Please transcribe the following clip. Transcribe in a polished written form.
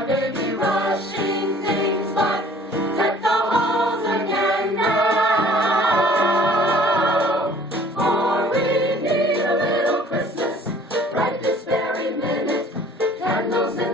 our baby rushing things by. Deck the halls again now, for we need a little Christmas right this very minute. Candles in